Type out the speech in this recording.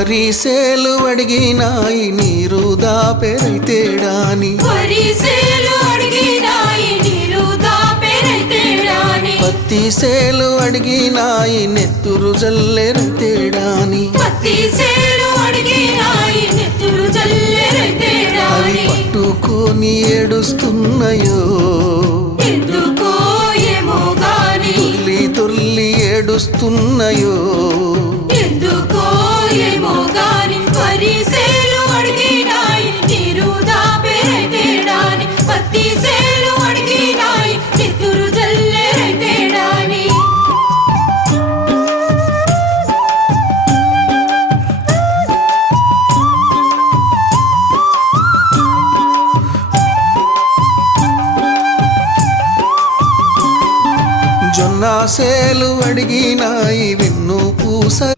వరిసేలు అడిగినాయి నీరు దాపెరైతేడాని పత్తి సేలు అడిగినాయి నెత్తురు జల్లెరైతేడాని అవి పట్టుకొని ఏడుస్తున్నాయో తుల్లి తుల్లి ఏడుస్తున్నాయో జొన్న సేలు అడిగినాయి వెన్ను పూస